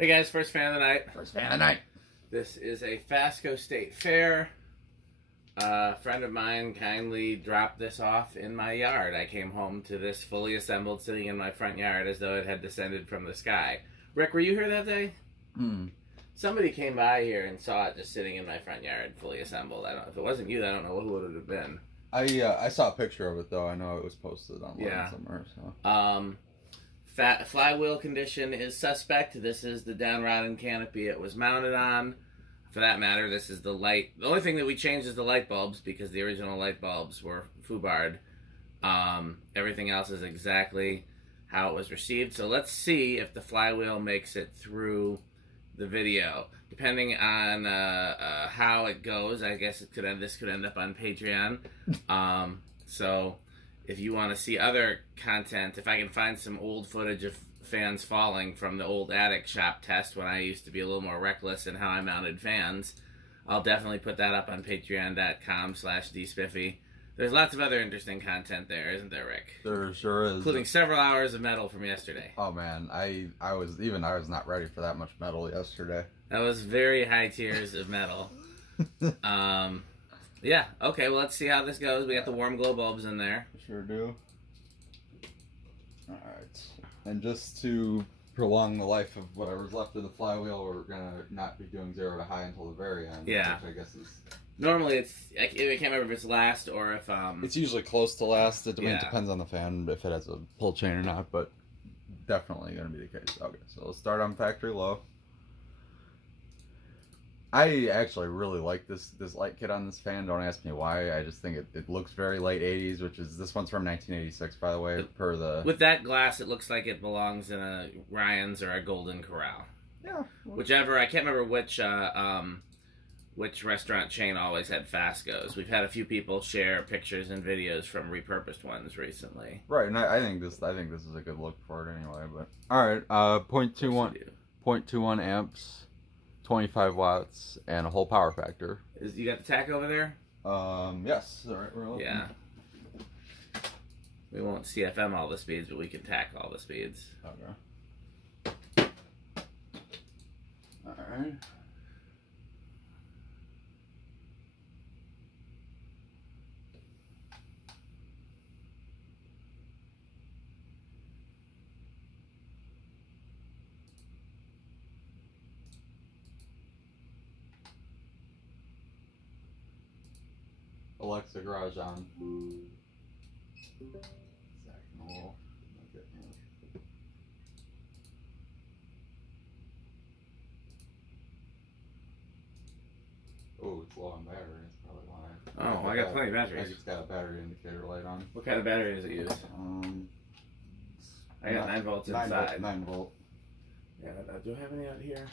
Hey guys, first fan of the night. First fan of the night. This is a Fasco State Fair. A friend of mine kindly dropped this off in my yard. I came home to this fully assembled sitting in my front yard as though it had descended from the sky. Rick, were you here that day? Somebody came by here and saw it just sitting in my front yard, fully assembled. I don't. If it wasn't you, I don't know who would it have been. I saw a picture of it though. I know it was posted online somewhere. So. Flywheel condition is suspect. This is the downrod and canopy it was mounted on. For that matter, this is the light. The only thing that we changed is the light bulbs because the original light bulbs were foobarred. Everything else is exactly how it was received. So let's see if the flywheel makes it through the video. Depending on how it goes, I guess this could end up on Patreon. So if you want to see other content, if I can find some old footage of fans falling from the old attic shop test when I used to be a little more reckless in how I mounted fans, I'll definitely put that up on patreon.com/dspiffy. There's lots of other interesting content there, isn't there, Rick? There sure is. Including several hours of metal from yesterday. Oh man, I was not ready for that much metal yesterday. That was very high tiers of metal. Yeah, okay, well let's see how this goes. We got the warm glow bulbs in there. Sure do. Alright. And just to prolong the life of whatever's left of the flywheel, we're gonna not be doing 0 to high until the very end. Yeah. Which I guess is... Normally it's, I can't remember if it's last or if... It's usually close to last. It depends on the fan, if it has a pull chain or not, but definitely gonna be the case. Okay, so let's start on factory low. I actually really like this light kit on this fan. Don't ask me why. I just think it looks very late 80s, which is, this one's from 1986, by the way, per the... With that glass, it looks like it belongs in a Ryan's or a Golden Corral. Yeah. Whichever, I can't remember which restaurant chain always had Fascos. We've had a few people share pictures and videos from repurposed ones recently. Right, and I think this is a good look for it anyway, but... Alright, 0.21 amps. 25 watts and a whole power factor. You got the tack over there? Yes. All right, we're looking. Yeah. We won't CFM all the speeds, but we can tack all the speeds. Okay. All right. Alexa, garage on. Oh, it's low on battery. That's probably why. Oh, I got plenty of batteries. I just got a battery indicator light on. What kind of battery does it use? I got 9 volts inside. 9 volt. Yeah, do I have any out here?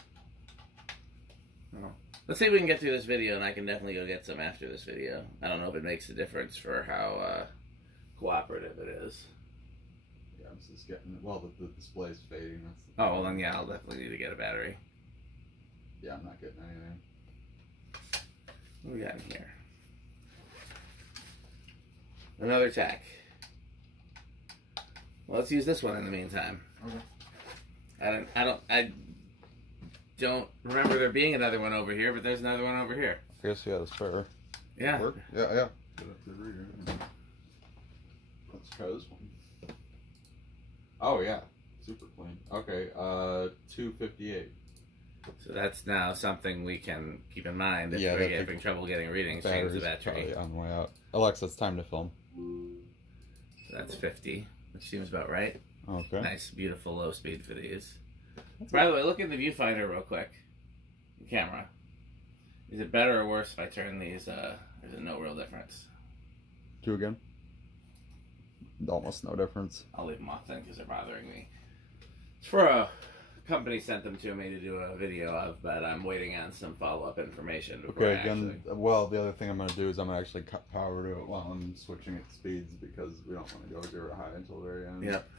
No. Let's see if we can get through this video, and I can definitely go get some after this video. I don't know if it makes a difference for how cooperative it is. Yeah, I'm just getting, well, the display's fading. Oh, well then, yeah, I'll definitely need to get a battery. Yeah, I'm not getting anything. What do we got in here? Another tack. Well, let's use this one in the meantime. Okay. I don't remember there being another one over here, but there's another one over here. I guess you got a spare. Yeah. Work? Yeah. Let's try this one. Oh yeah, super clean. Okay, 258. So that's now something we can keep in mind if we're having trouble getting readings. Change the battery. On the way out. Alexa, it's time to film. So that's 50, which seems about right. Okay. Nice, beautiful low speed for these. By the way, look at the viewfinder real quick. The camera. Is it better or worse if I turn these? There's no real difference. Do again. Almost no difference. I'll leave them off then because they're bothering me. It's for a company sent them to me to do a video of, but I'm waiting on some follow-up information. Okay, again, well, the other thing I'm going to do is I'm going to actually cut power to it while I'm switching its speeds because we don't want to go 0 to high until the very end. Yep.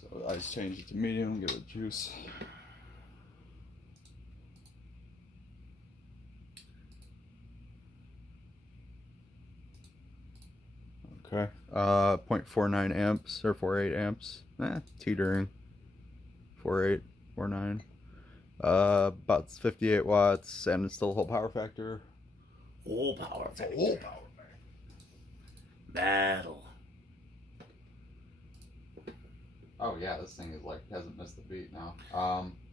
So I just changed it to medium, give it juice. Okay, 0.49 amps or 48 amps. Teetering. 48, 49. About 58 watts, and it's still a whole power factor. Full power factor. Full power factor. Battle. Oh yeah, this thing is like hasn't missed a beat now.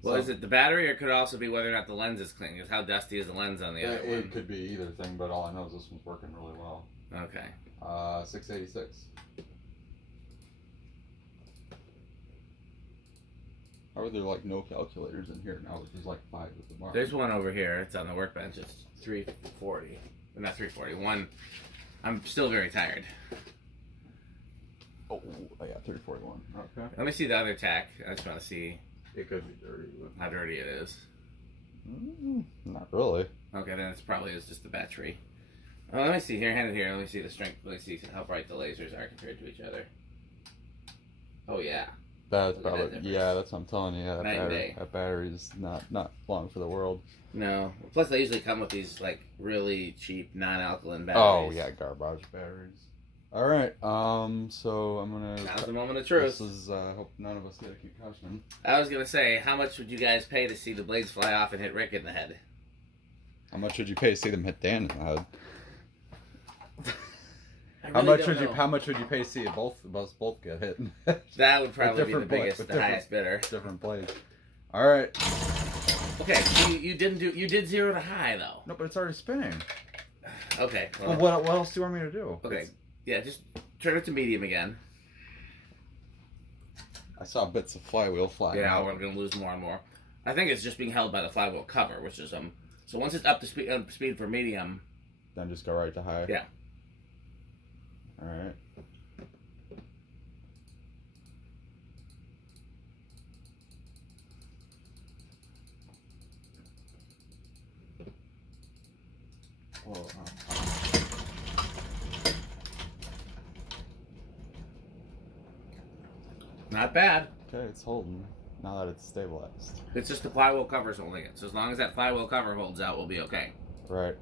Well, is it the battery, or could it also be whether or not the lens is clean? Because how dusty is the lens on the other one? It could be either thing, but all I know is this one's working really well. Okay. 686. How are there like no calculators in here now? There's like 5 with the mark. There's one over here. It's on the workbench. It's 340. Not 340. One. I'm still very tired. Oh yeah, 341. Okay. Let me see the other tack. I just want to see. It could be dirty. How dirty it is. Not really. Okay, then it's probably just the battery. Oh, let me see here. Hand it here. Let me see the strength. Let me see how bright the lasers are compared to each other. Oh yeah. That's probably that's what I'm telling you. Yeah, that battery is not long for the world. No. Plus, they usually come with these like really cheap non-alkaline batteries. Oh yeah, garbage batteries. All right. So I'm gonna. Now's the moment of truth. This is. Hope none of us get a concussion. I was gonna say, how much would you guys pay to see the blades fly off and hit Rick in the head? How much would you pay to see them hit Dan in the head? How much would you pay to see both get hit? That would probably be the biggest, the highest bidder. Different blades. All right. Okay, you did 0 to high though. No, but it's already spinning. Okay. Well, what else do you want me to do? Okay. Yeah, just turn it to medium again. I saw bits of flywheel flying. Yeah, we're gonna lose more and more. I think it's just being held by the flywheel cover, which is So once it's up to speed for medium, then just go right to high. Yeah. All right. Whoa, not bad. Okay, it's holding now that it's stabilized. It's just the flywheel cover's holding it. So as long as that flywheel cover holds out, we'll be okay. Right.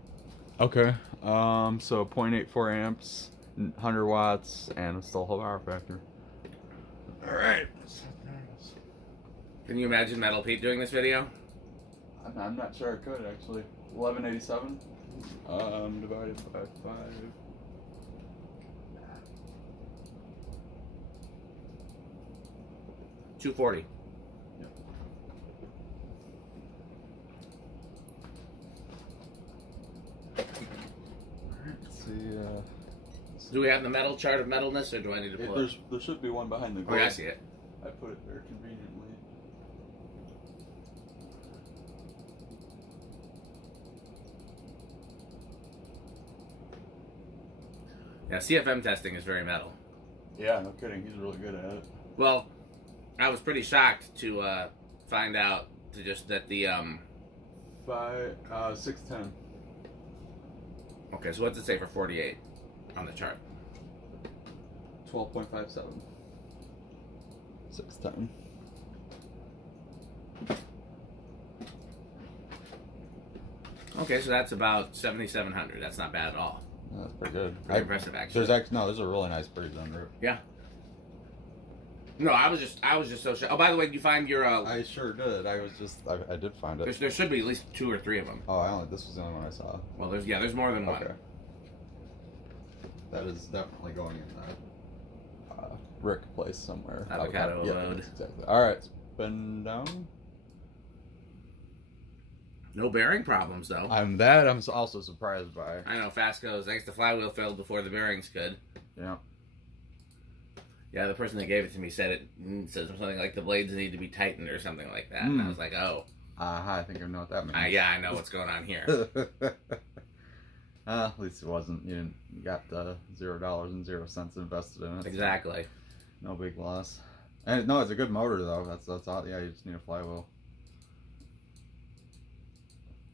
Okay. So 0.84 amps, 100 watts, and it's still a whole power factor. All right. Can you imagine Metal Pete doing this video? I'm not sure I could actually. 1187 divided by 5. $240. Yep. Let's see. Do we have the metal chart of metalness, or do I need to pull it? There should be one behind the Oh, yeah, I see it. I put it there conveniently. Yeah, CFM testing is very metal. Yeah, no kidding. He's really good at it. Well, I was pretty shocked to find out that the 610. Okay, so what's it say for 48 on the chart? 12.57. 610. Okay, so that's about 7,700. That's not bad at all. No, that's pretty good. Pretty impressive, actually. There's a really nice breeze on route. Yeah. No, I was just so shocked. Oh, by the way, did you find your? I sure did. I did find it. There should be at least 2 or 3 of them. Oh, this was the only one I saw. Well, there's more than one. Okay. That is definitely going in that Rick place somewhere. Avocado load. Exactly. All right, spin down. No bearing problems though. I'm also surprised by. I know Fasco's. I guess the flywheel failed before the bearings could. Yeah. Yeah, the person that gave it to me said something like the blades need to be tightened or something like that, and I was like, oh. I think I know what that means. Yeah, I know what's going on here. At least it wasn't. You got $0.00 invested in it. Exactly. So no big loss. And no, it's a good motor though. That's all. Yeah, you just need a flywheel.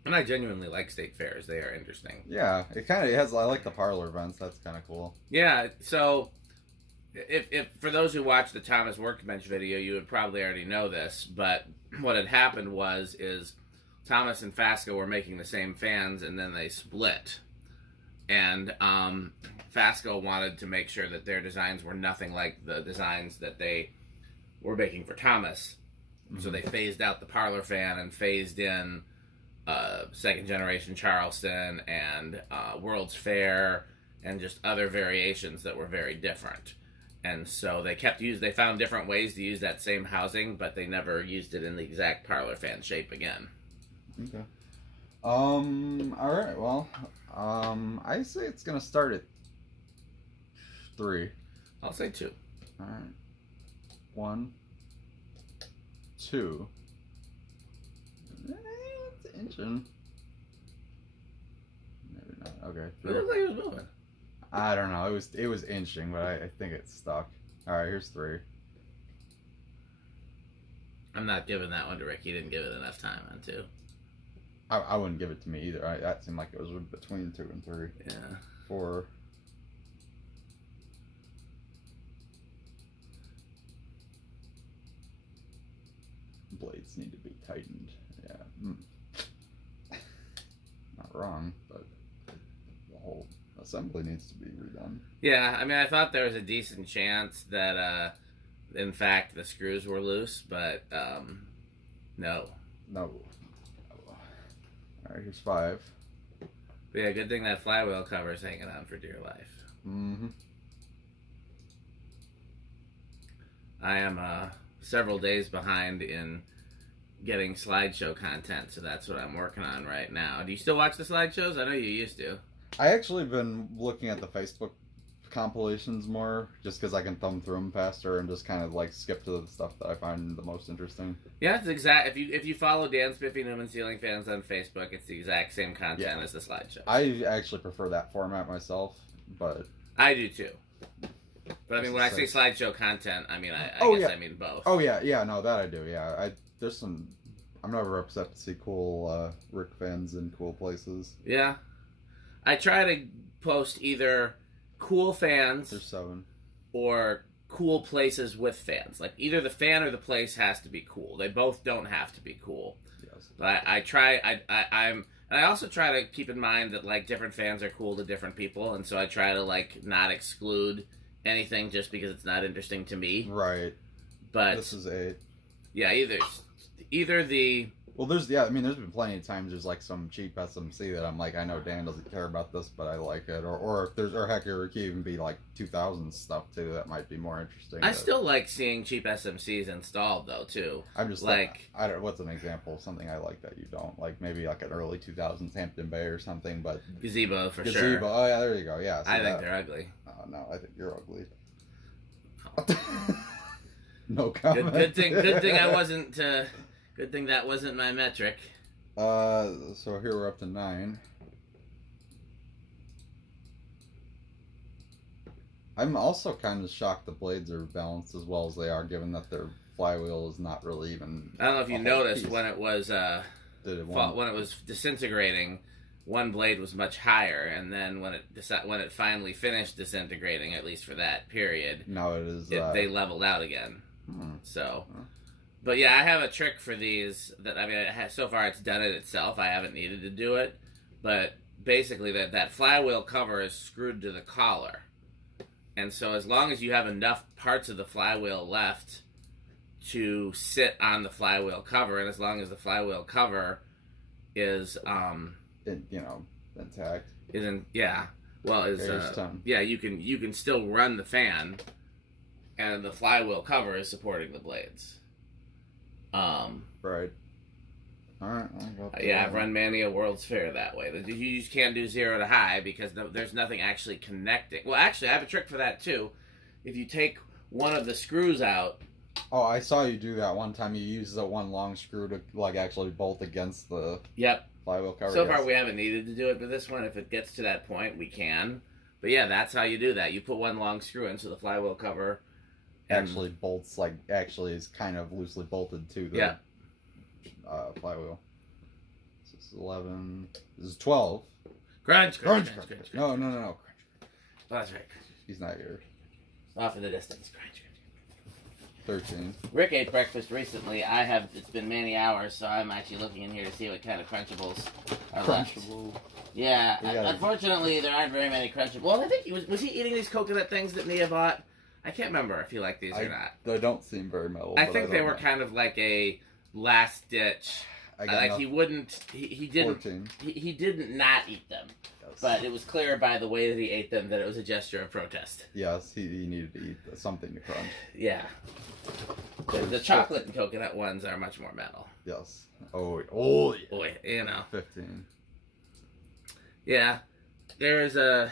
And I genuinely like state fairs. They are interesting. Yeah, it has. I like the parlour vents. That's kind of cool. Yeah. So, if for those who watched the Thomas Workbench video, you would probably already know this. But what had happened is Thomas and Fasco were making the same fans, and then they split. And Fasco wanted to make sure that their designs were nothing like the designs that they were making for Thomas. So they phased out the parlour fan and phased in second generation Charleston and World's Fair and just other variations that were very different. And so they they found different ways to use that same housing, but they never used it in the exact parlour fan shape again. Okay. All right. Well, I say it's gonna start at 3. I'll say 2. All right. 1, 2. It's inching. Maybe not. Okay. It looked like it was moving. I don't know. It was inching, but I think it's stuck. All right. Here's 3. I'm not giving that one to Rick. He didn't give it enough time on 2. I wouldn't give it to me either. That seemed like it was between 2 and 3. Yeah. 4. Blades need to be tightened. Yeah. Not wrong, but the whole assembly needs to be redone. Yeah, I mean, I thought there was a decent chance that, in fact, the screws were loose, but, no. No. Alright, here's 5. But yeah, good thing that flywheel cover is hanging on for dear life. Mm-hmm. I am, several days behind in getting slideshow content, so that's what I'm working on right now. Do you still watch the slideshows? I know you used to. I actually been looking at the Facebook compilations more, just because I can thumb through them faster and just kind of like skip to the stuff that I find the most interesting. Yeah, it's exact. If you follow Dan Spiffy Newman Ceiling Fans on Facebook, it's the exact same content as the slideshow. I actually prefer that format myself, but I do too. But I mean, when I say slideshow content, I mean I guess I mean both. Oh yeah, no, that I do. Yeah, there's some. I'm never upset to see cool Rick fans in cool places. Yeah, I try to post either cool fans. There's 7. Or cool places with fans. Like either the fan or the place has to be cool. They both don't have to be cool. Yes. But I try. And I also try to keep in mind that like different fans are cool to different people, and so I try to like not exclude anything just because it's not interesting to me. Right. But this is 8. Yeah, either the. Well, there's been plenty of times there's like some cheap SMC that I'm like, I know Dan doesn't care about this, but I like it, or heck, it could even be like 2000 stuff too that might be more interesting. I still like seeing cheap SMCs installed though too. I'm just like I don't. What's an example of something I like that you don't like? Maybe like an early 2000s Hampton Bay or something, but gazebo for gazebo. Sure. Oh yeah, there you go. Yeah, I think they're ugly. Oh no, I think you're ugly. No comment. Good thing I wasn't. Good thing that wasn't my metric. So here we're up to 9. I'm also kind of shocked the blades are balanced as well as they are, given that their flywheel is not really even. I don't know if you noticed when it was when it was disintegrating, one blade was much higher, and then when it finally finished disintegrating, at least for that period, now it is. They leveled out again. So. But yeah, I have a trick for these that, I mean, so far it's done it itself. I haven't needed to do it. But basically that flywheel cover is screwed to the collar. And so as long as you have enough parts of the flywheel left to sit on the flywheel cover, and as long as the flywheel cover is, intact. You can still run the fan, and the flywheel cover is supporting the blades. Right. Alright. I've run many a World's Fair that way. You just can't do 0 to high because there's nothing actually connecting. Well, actually, I have a trick for that too. If you take one of the screws out. Oh, I saw you do that one time. You used the one long screw to like actually bolt against the flywheel cover. So far, we haven't needed to do it, but this one, if it gets to that point, we can. But yeah, that's how you do that. You put one long screw into the flywheel cover. Actually bolts, is kind of loosely bolted to the flywheel. This is 11. This is 12. Crunch. No. Oh, that's right. He's not here. Off in the distance. Crunch. 13. Rick ate breakfast recently. It's been many hours, so I'm actually looking in here to see what kind of Crunchables are left. Yeah, unfortunately, there aren't very many Crunchables. Well, I think was he eating these coconut things that Nia bought? I can't remember if you like these or not. They don't seem very metal. I think they were kind of like a last ditch. Like he wouldn't. He didn't. 14. He didn't not eat them. Yes. But it was clear by the way that he ate them that it was a gesture of protest. Yes, he needed to eat something to crunch. Yeah. The chocolate and coconut ones are much more metal. Yes. Yeah. Boy, you know. 15. Yeah. There's a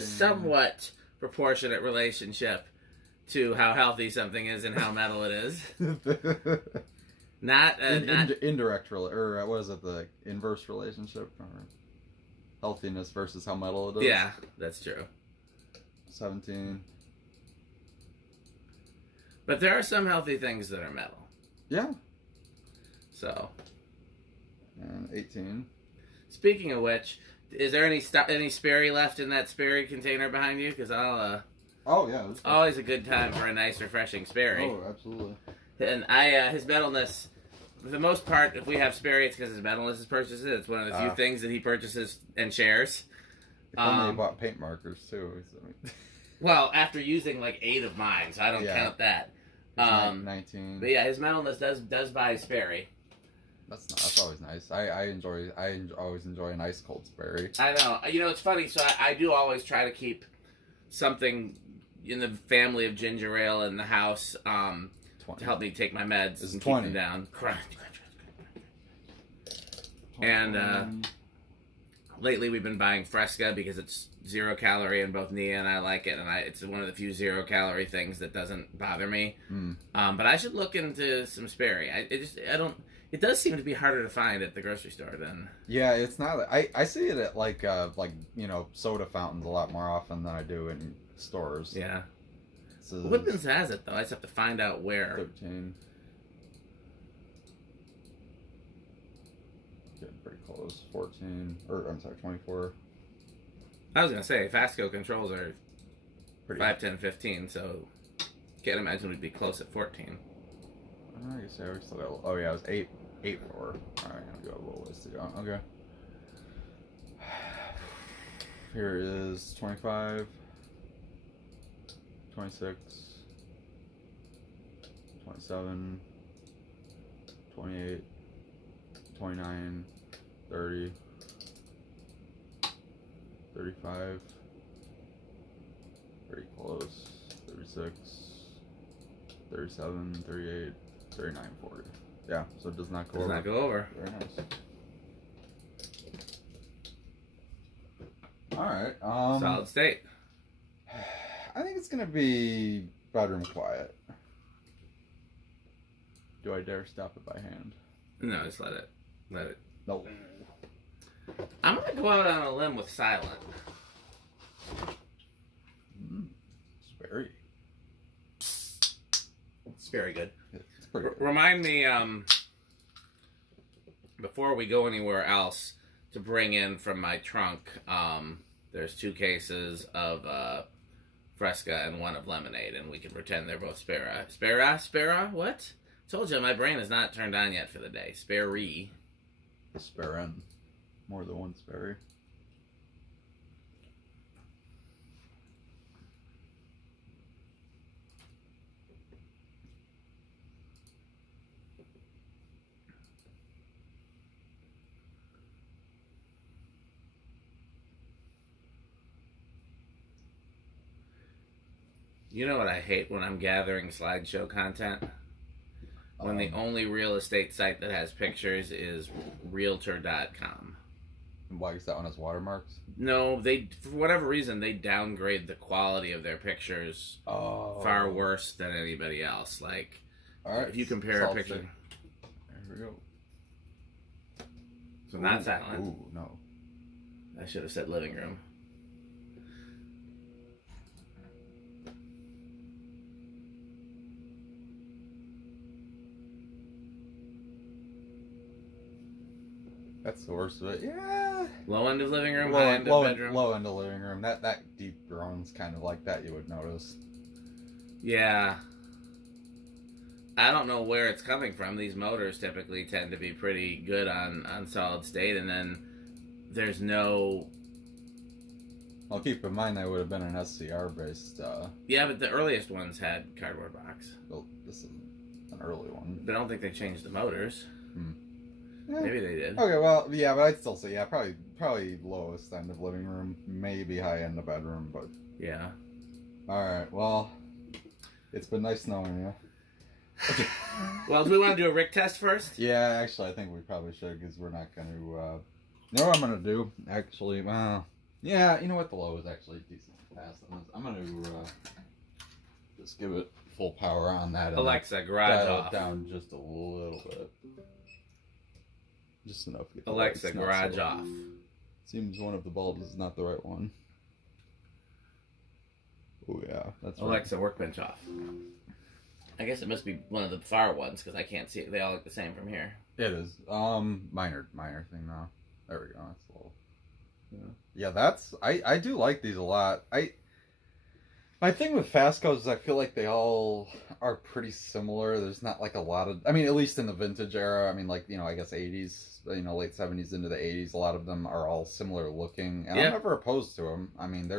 somewhat proportionate relationship to how healthy something is and how metal it is. Not indirect or what is it, the inverse relationship, or healthiness versus how metal it is. Yeah, that's true. 17. But there are some healthy things that are metal. Yeah. So. And 18. Speaking of which, is there any Sperry left in that Sperry container behind you? Because I'll. Oh yeah. It's always a good time for a nice, refreshing Sperry. Oh, absolutely. And his metalness. For the most part, if we have Sperry, it's because his metalness is purchases. It's one of the few things that he purchases and shares. If only he bought paint markers too. Well, after using like 8 of mine, so I don't count that. 19. But yeah, his metalness does buy Sperry. That's always nice. I always enjoy an ice cold Sperry. I know. You know, it's funny. So I do always try to keep something in the family of ginger ale in the house. To help me take my meds and keep them down. And lately we've been buying Fresca because it's 0 calorie, and both Nia and I like it, and it's one of the few 0 calorie things that doesn't bother me. But I should look into some Sperry. It does seem to be harder to find at the grocery store than. Yeah, it's not. I see it at like soda fountains a lot more often than I do in stores. Yeah. Woodman's has it, though. I just have to find out where. 13. Getting pretty close. 14. Or, I'm sorry, 24. I was going to say, Fasco controls are 5, 10, 15, so can't imagine we'd be close at 14. I guess we still got. Oh, yeah, it was 8, 4. Alright, I'm going to go a little ways to go. Okay. Here is 25. 26, 27, 28, 29, 30, 35, pretty close, 36, 37, 38, 39, 40. Yeah, so it does not go over. Does not go over. Very nice. Alright, solid state. I think it's gonna be bedroom quiet. Do I dare stop it by hand? No, just let it. No. I'm gonna go out on a limb with silent. It's very good. It's pretty good. Remind me, before we go anywhere else, to bring in from my trunk. There's 2 cases of Fresca and 1 of lemonade, and we can pretend they're both Spera. Spera? What? Told you, my brain is not turned on yet for the day. Sperry. Sperin. More than one Sperry. You know what I hate when I'm gathering slideshow content? When the only real estate site that has pictures is Realtor.com. Why is that one has watermarks? No, for whatever reason, they downgrade the quality of their pictures far worse than anybody else. Like, all right, if you compare a picture. There we go. So not silent. Ooh, no. I should have said living room. That's the worst of it. Yeah. Low end of living room, high end of bedroom. Low end of living room. That deep groan's kind of like that. You would notice. Yeah. I don't know where it's coming from. These motors typically tend to be pretty good on solid state, and then there's no Well, keep in mind that would have been an SCR based. Yeah, but the earliest ones had cardboard box. Well, this is an early one. But I don't think they changed the motors. Yeah. Maybe they did. Okay, well, yeah, but I'd still say, yeah, probably lowest end of living room, maybe high end of bedroom, but yeah. All right, well, it's been nice knowing you. Well, do we want to do a Rick test first? Yeah, actually, I think we probably should, because we're not going to, you know what I'm going to do? Actually, yeah, you know what, the low is actually decent fast on this. I'm going to, just give it full power on that. Alexa, garage dial off. It down just a little bit. Just enough to get the Alexa, lights, garage so. off. Seems one of the bulbs is not the right one. Oh yeah, that's right. Alexa, workbench off. I guess it must be one of the far ones because I can't see it. They all look the same from here. It is. Minor thing now. There we go. That's a little. Yeah, that's. I do like these a lot. My thing with Fascos is I feel like they all are pretty similar. There's not like a lot of, I mean, at least in the vintage era, I mean, like, you know, I guess 80s, you know, late 70s into the 80s, a lot of them are all similar looking. And I'm never opposed to them. I mean,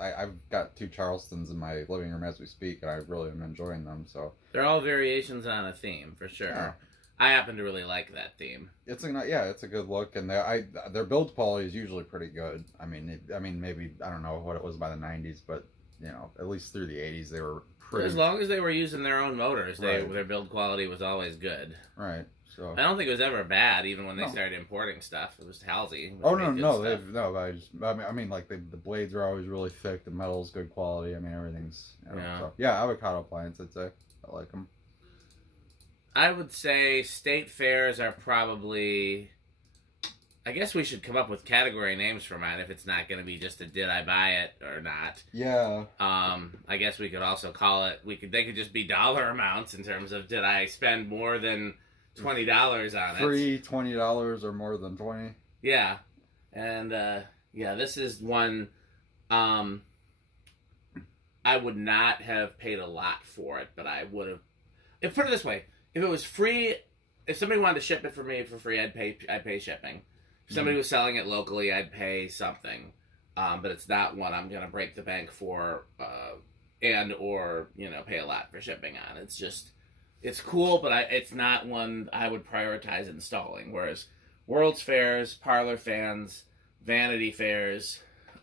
I've got 2 Charlestons in my living room as we speak, and I really am enjoying them, so. They're all variations on a theme, for sure. Yeah. I happen to really like that theme. It's a good look, and their build quality is usually pretty good. I mean, maybe, I don't know what it was by the 90s, but you know, at least through the 80s, they were pretty... As long as they were using their own motors, Right. their build quality was always good. Right, so... I don't think it was ever bad, even when they started importing stuff. It was Halsey. Oh, I mean, like, the blades are always really thick, the metal's good quality, I mean, everything's... You know, so, yeah, avocado appliance, I'd say. I like them. I would say state fairs are probably... I guess we should come up with category names for mine if it's not going to be just a did I buy it or not. Yeah. I guess we could also call it, they could just be dollar amounts in terms of did I spend more than $20 on it. Free $20 or more than 20. Yeah. And, yeah, this is one, I would not have paid a lot for it, but I would have, put it this way, if it was free, if somebody wanted to ship it for me for free, I'd pay shipping. If somebody was selling it locally, I'd pay something. But it's not one I'm going to break the bank for or, you know, pay a lot for shipping on. It's just, it's cool, but it's not one I would prioritize installing. Whereas World's Fairs, Parlour Fans, Vanity Fairs,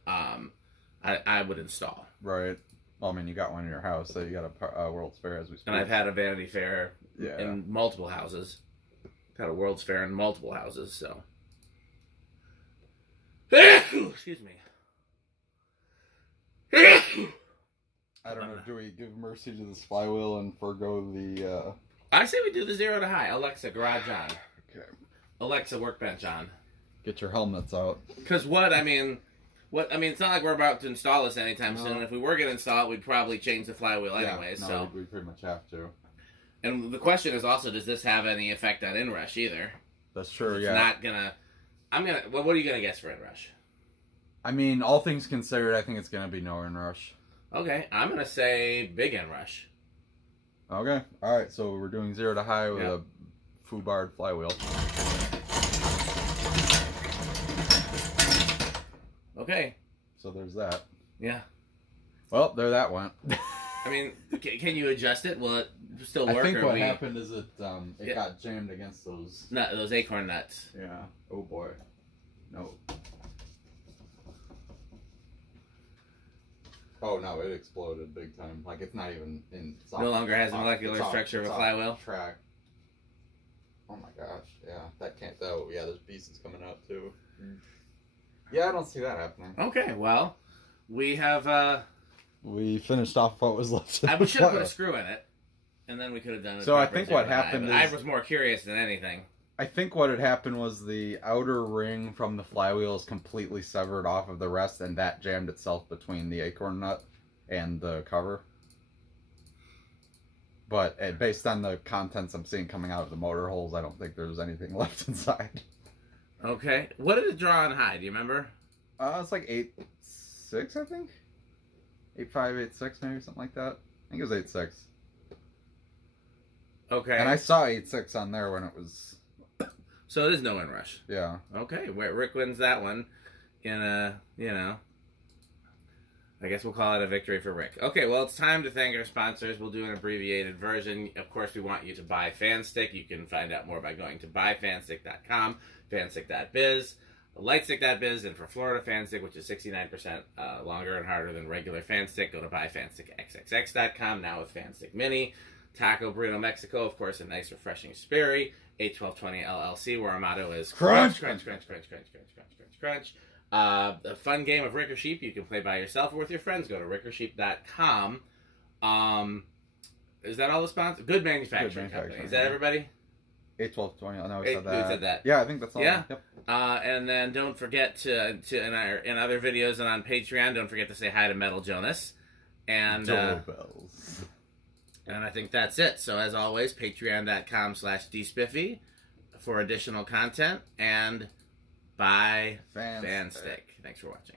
I would install. Right. Well, I mean, you got one in your house, so you got a World's Fair as we speak. And I've had a Vanity Fair in multiple houses. Got a World's Fair in multiple houses, so... Excuse me. I don't know, do we give mercy to this flywheel and forego the, I say we do the 0 to high. Alexa, garage on. Okay. Alexa, workbench on. Get your helmets out. Because it's not like we're about to install this anytime soon. If we were going to install it, we'd probably change the flywheel anyway, so... we pretty much have to. And the question is also, does this have any effect on inrush either? That's true, it's not gonna... Well, what are you going to guess for inrush? I mean, all things considered, I think it's going to be no inrush. Okay, I'm going to say big inrush. Okay, alright, so we're doing 0 to high with a Fubard flywheel. Okay. So there's that. Yeah. Well, there that went. I mean, can you adjust it? Will it still work? I think what happened is it got jammed against those... those acorn nuts. Yeah. Oh boy. No. Oh no, it exploded big time. Like it's not even in... No longer has the molecular structure of a flywheel? Track. Oh my gosh, yeah. That can't... Oh, yeah, there's pieces coming out too. Yeah, I don't see that happening. Okay, well, we have... We finished off what was left. We should have put a screw in it, and then we could have done it. So I think what happened is... I was more curious than anything. I think what had happened was the outer ring from the flywheel is completely severed off of the rest, and that jammed itself between the acorn nut and the cover. But based on the contents I'm seeing coming out of the motor holes, I don't think there's anything left inside. Okay. What did it draw on high? Do you remember? It's like 8.6, I think. 8.5, 8.6, maybe something like that. I think it was 8.6. Okay. And I saw 8.6 on there when it was... So it is no inrush. Yeah. Okay. Rick wins that one in a, I guess we'll call it a victory for Rick. Okay, well, it's time to thank our sponsors. We'll do an abbreviated version. Of course, we want you to buy Fanstick. You can find out more by going to buyfanstick.com, fanstick.biz, lightstick.biz, and for Florida Fanstick, which is 69% longer and harder than regular Fanstick, go to buyfanstickxxx.com, now with Fanstick Mini. Taco Burrito Mexico, of course, a nice, refreshing Sperry. 81220 LLC, where our motto is crunch, crunch, crunch, crunch, crunch, crunch, crunch, crunch, crunch. A fun game of Rick or Sheep you can play by yourself or with your friends. Go to rickorsheep.com. Is that all the sponsors? Good Manufacturing Company. Is that everybody? 81220. I know we said that. We said that. Yeah, I think that's all. Yeah. Yep. And then don't forget to in other videos and on Patreon, don't forget to say hi to Metal Jonas. And Doorbells. And I think that's it. So as always, patreon.com/dspiffy for additional content. And bye, Fanstick. Thanks for watching.